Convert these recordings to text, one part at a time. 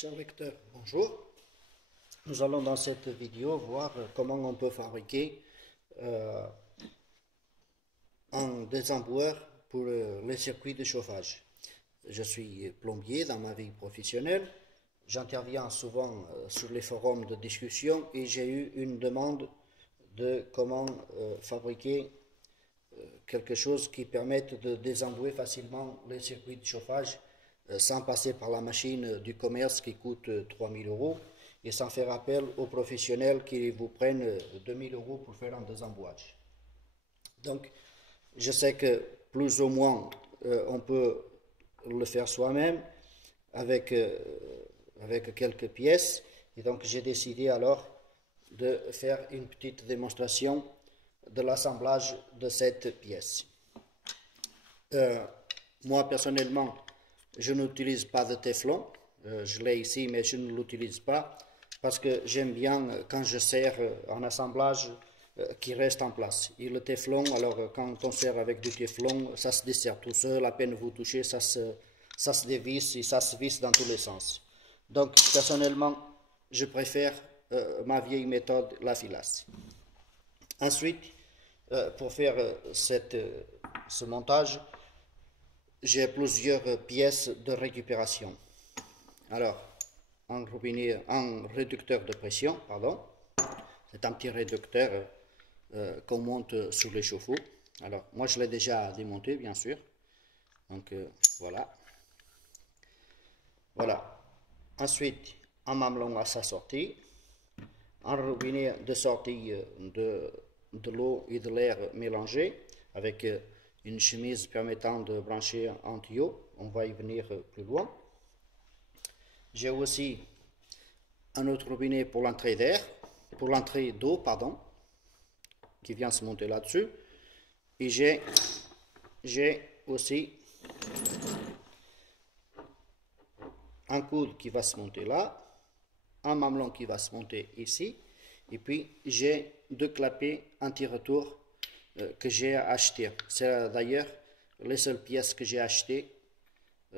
Chers lecteurs, bonjour. Nous allons dans cette vidéo voir comment on peut fabriquer un désemboueur pour les circuits de chauffage. Je suis plombier dans ma vie professionnelle. J'interviens souvent sur les forums de discussion et j'ai eu une demande de comment fabriquer quelque chose qui permette de désembouer facilement les circuits de chauffage sans passer par la machine du commerce qui coûte 3000 € et sans faire appel aux professionnels qui vous prennent 2000 € pour faire un désembouage. Donc, je sais que plus ou moins on peut le faire soi-même avec quelques pièces. Et donc, j'ai décidé alors de faire une petite démonstration de l'assemblage de cette pièce. Moi, personnellement, je n'utilise pas de téflon. Je l'ai ici, mais je ne l'utilise pas parce que j'aime bien, quand je sers en assemblage, qui reste en place. Et le téflon, alors quand on sert avec du téflon, ça se dessert tout seul, à peine vous touchez, ça se dévisse et ça se visse dans tous les sens. Donc, personnellement, je préfère ma vieille méthode, la filasse. Ensuite, pour faire ce montage, j'ai plusieurs pièces de récupération. Alors, un réducteur de pression, pardon. C'est un petit réducteur qu'on monte sur les chauffe-eau. Alors, moi, je l'ai déjà démonté, bien sûr. Donc, voilà. Voilà. Ensuite, un mamelon à sa sortie. Un robinet de sortie de l'eau et de l'air mélangés avec une chemise permettant de brancher un tuyau. On va y venir plus loin. J'ai aussi un autre robinet pour l'entrée d'air, pour l'entrée d'eau, pardon, qui vient se monter là-dessus. Et j'ai aussi un coude qui va se monter là, un mamelon qui va se monter ici, et puis j'ai deux clapets anti-retour que j'ai acheté. C'est d'ailleurs les seules pièces que j'ai achetées.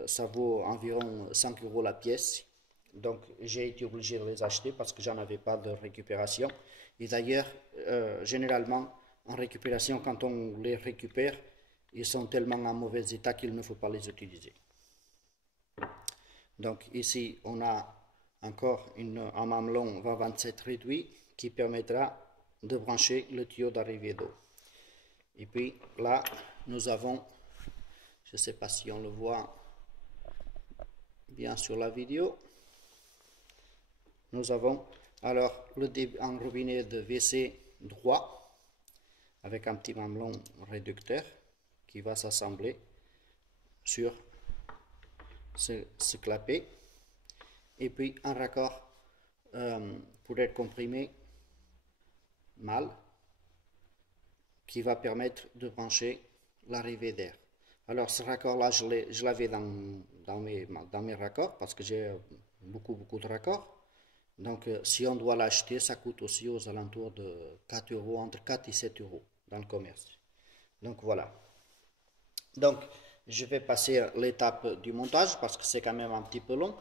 Ça vaut environ 5 € la pièce. Donc j'ai été obligé de les acheter parce que j'en avais pas de récupération. Et d'ailleurs, généralement, en récupération, quand on les récupère, ils sont tellement en mauvais état qu'il ne faut pas les utiliser. Donc ici, on a encore un mamelon 20-27 réduit qui permettra de brancher le tuyau d'arrivée d'eau. Et puis là, nous avons, je ne sais pas si on le voit bien sur la vidéo, nous avons alors un robinet de WC droit avec un petit mamelon réducteur qui va s'assembler sur ce clapet, et puis un raccord pour être comprimé mâle qui va permettre de brancher l'arrivée d'air. Alors ce raccord là, je l'avais dans mes raccords parce que j'ai beaucoup de raccords. Donc si on doit l'acheter, ça coûte aussi aux alentours de 4 €, entre 4 et 7 € dans le commerce. Donc voilà. Donc je vais passer l'étape du montage parce que c'est quand même un petit peu long.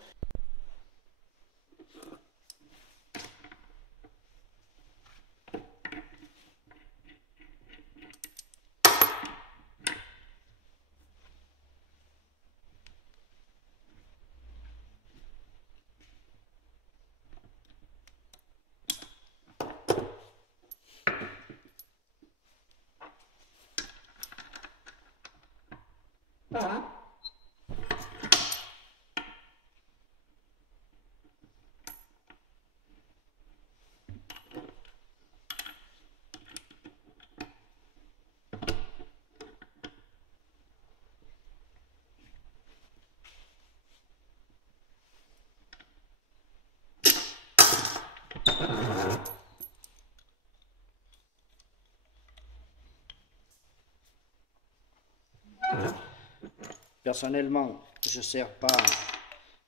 Personnellement, je ne serre pas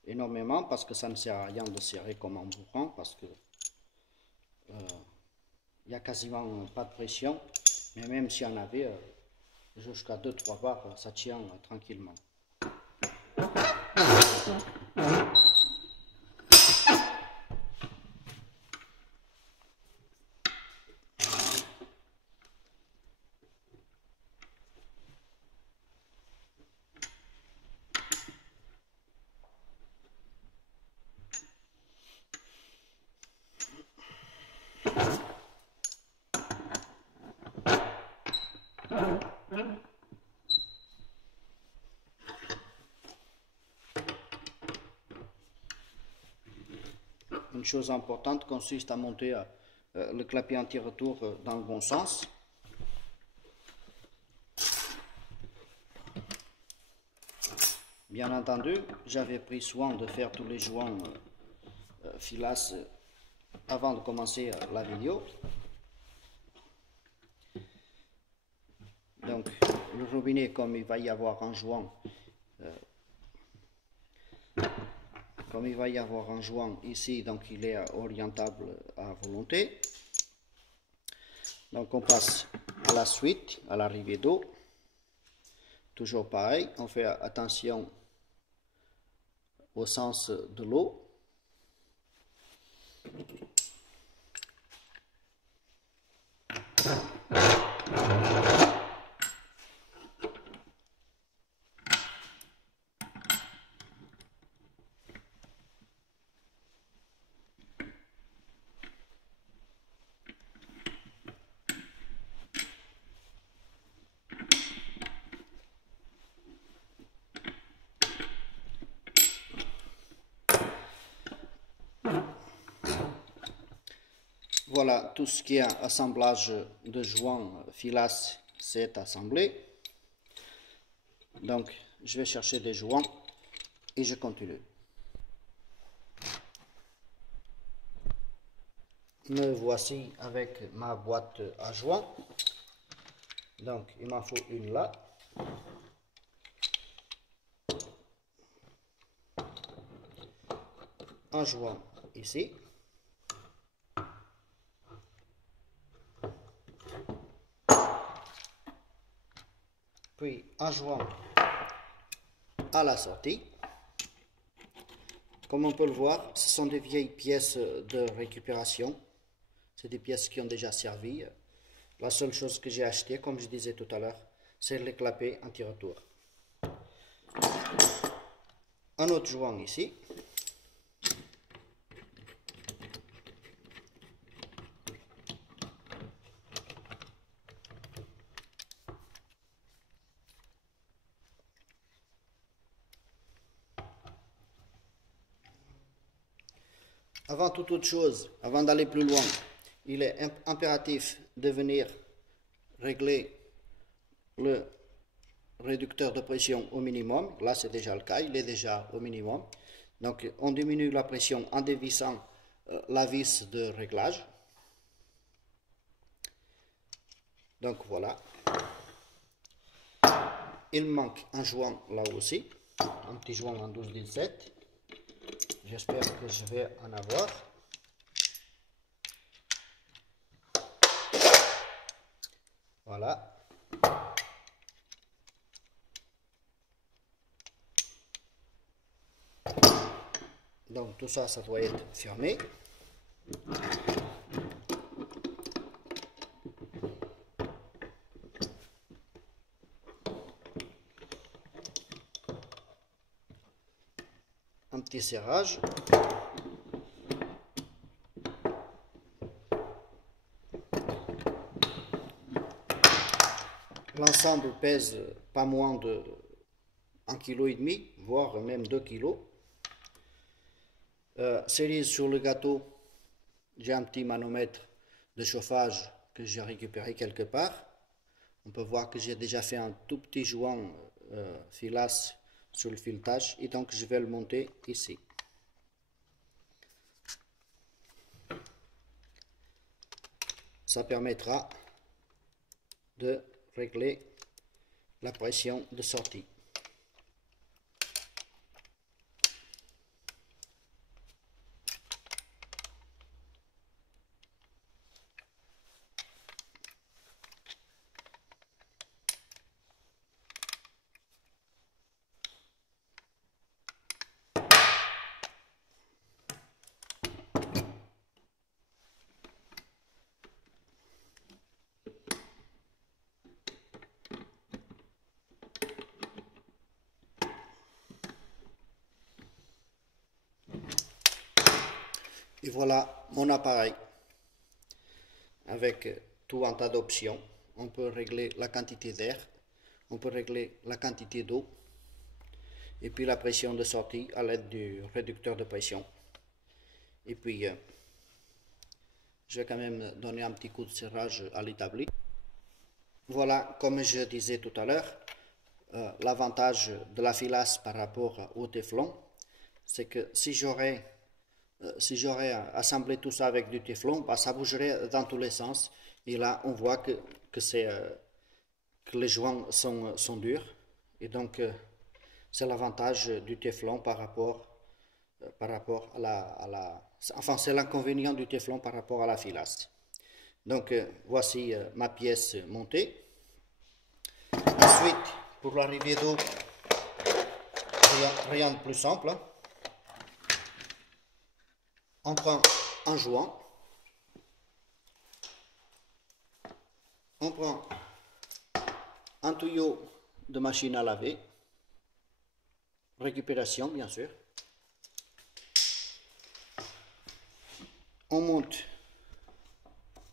énormément parce que ça ne sert à rien de serrer comme un bourrin parce que il n'y a quasiment pas de pression, mais même s'il y en avait, jusqu'à 2-3 bars, ça tient tranquillement. Une chose importante consiste à monter le clapier anti-retour dans le bon sens. Bien entendu, j'avais pris soin de faire tous les joints filasse avant de commencer la vidéo. Donc le robinet, comme il va y avoir un joint, ici, donc il est orientable à volonté. Donc on passe à la suite, à l'arrivée d'eau. Toujours pareil, on fait attention au sens de l'eau. Voilà, tout ce qui est assemblage de joints filasse, c'est assemblé. Donc, je vais chercher des joints et je continue. Me voici avec ma boîte à joints. Donc, il m'en faut une là. Un joint ici. Puis un joint à la sortie. Comme on peut le voir, ce sont des vieilles pièces de récupération. C'est des pièces qui ont déjà servi. La seule chose que j'ai acheté, comme je disais tout à l'heure, c'est les clapets anti-retour. Un autre joint ici. Avant toute autre chose, avant d'aller plus loin, il est impératif de venir régler le réducteur de pression au minimum. Là, c'est déjà le cas, il est déjà au minimum. Donc, on diminue la pression en dévissant la vis de réglage. Donc, voilà. Il manque un joint là aussi, un petit joint en 12-17. J'espère que je vais en avoir. Voilà. Donc tout ça, ça doit être fermé. Un petit serrage. L'ensemble pèse pas moins de 1,5 kg, voire même 2 kg. Cerise sur le gâteau, j'ai un petit manomètre de chauffage que j'ai récupéré quelque part. On peut voir que j'ai déjà fait un tout petit joint filasse sur le filetage et donc je vais le monter ici. Ça permettra de régler la pression de sortie. Et voilà mon appareil avec tout un tas d'options. On peut régler la quantité d'air, on peut régler la quantité d'eau et puis la pression de sortie à l'aide du réducteur de pression. Et puis, je vais quand même donner un petit coup de serrage à l'établi. Voilà, comme je disais tout à l'heure, l'avantage de la filasse par rapport au téflon, c'est que si j'aurais assemblé tout ça avec du téflon, bah, ça bougerait dans tous les sens. Et là, on voit que les joints sont durs. Et donc, c'est l'avantage du téflon par rapport à enfin, c'est l'inconvénient du téflon par rapport à la filasse. Donc, voici ma pièce montée. Ensuite, pour l'arrivée d'eau, rien de plus simple. Hein. On prend un joint. On prend un tuyau de machine à laver. Récupération, bien sûr. On monte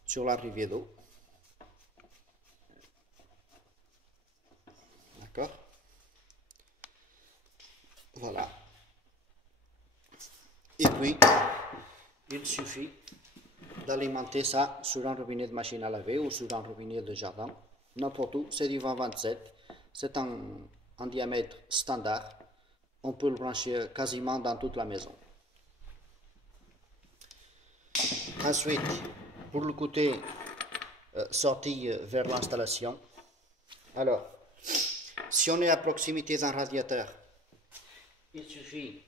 sur l'arrivée d'eau. D'accord? Voilà. Et puis, il suffit d'alimenter ça sur un robinet de machine à laver ou sur un robinet de jardin. N'importe où, c'est du 20-27. C'est un diamètre standard. On peut le brancher quasiment dans toute la maison. Ensuite, pour le côté sortie vers l'installation, alors, si on est à proximité d'un radiateur, il suffit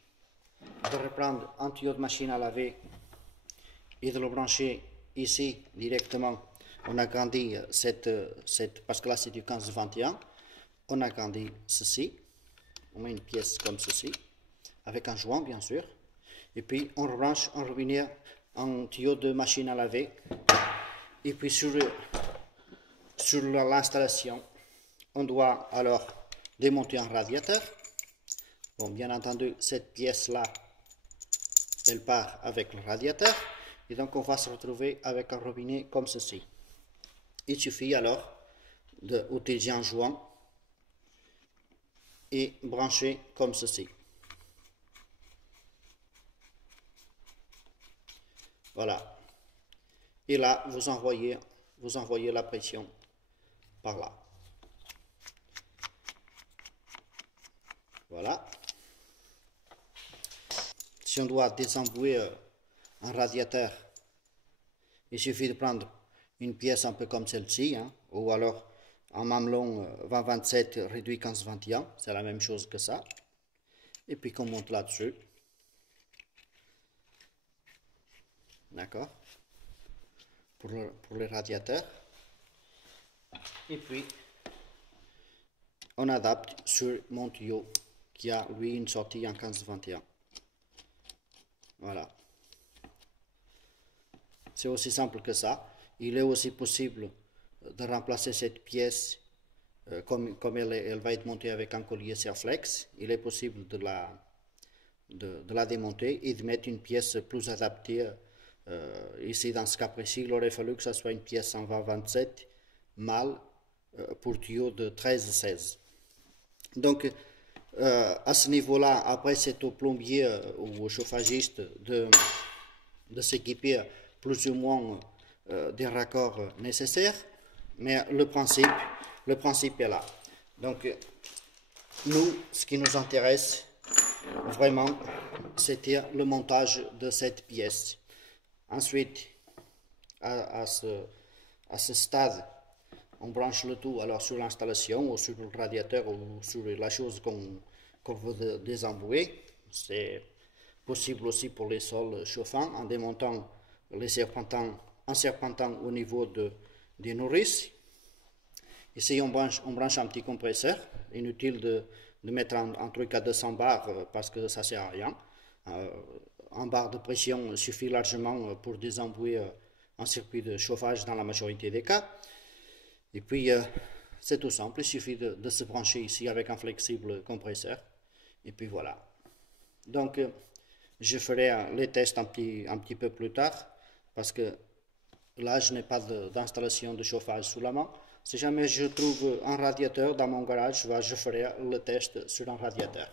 de reprendre un tuyau de machine à laver et de le brancher ici directement. On agrandit parce que là c'est du 15-21, on agrandit ceci, on met une pièce comme ceci, avec un joint bien sûr, et puis on rebranche un robinet, un tuyau de machine à laver, et puis sur l'installation, on doit alors démonter un radiateur. Bon, bien entendu, cette pièce-là, elle part avec le radiateur, et donc on va se retrouver avec un robinet comme ceci. Il suffit alors d'utiliser un joint et brancher comme ceci. Voilà. Et là, vous envoyez la pression par là. Voilà. Si on doit désembouer un radiateur, il suffit de prendre une pièce un peu comme celle-ci, hein, ou alors un mamelon 20-27 réduit 15-21, c'est la même chose que ça. Et puis qu'on monte là-dessus. D'accord? Pour les radiateurs. Et puis, on adapte sur mon tuyau qui a lui une sortie en 15-21. Voilà. C'est aussi simple que ça. Il est aussi possible de remplacer cette pièce comme elle va être montée avec un collier Serflex. Il est possible de la démonter et de mettre une pièce plus adaptée. Ici, dans ce cas précis, il aurait fallu que ce soit une pièce en 20-27 mâle pour tuyau de 13-16. Donc, à ce niveau-là, après, c'est au plombier ou au chauffagiste de s'équiper plus ou moins des raccords nécessaires, mais le principe est là. Donc, nous, ce qui nous intéresse vraiment, c'était le montage de cette pièce. Ensuite, à ce stade, on branche le tout alors sur l'installation ou sur le radiateur ou sur la chose qu'on veut désembouer. C'est possible aussi pour les sols chauffants en démontant les serpentins, un serpentin au niveau des nourrices. Ici, on branche un petit compresseur. Inutile de mettre un truc à 200 bars parce que ça ne sert à rien. Un bar de pression suffit largement pour désembouer un circuit de chauffage dans la majorité des cas. Et puis, c'est tout simple, il suffit de se brancher ici avec un flexible compresseur. Et puis voilà. Donc, je ferai les tests un petit peu plus tard, parce que là, je n'ai pas d'installation de chauffage sous la main. Si jamais je trouve un radiateur dans mon garage, je ferai le test sur un radiateur.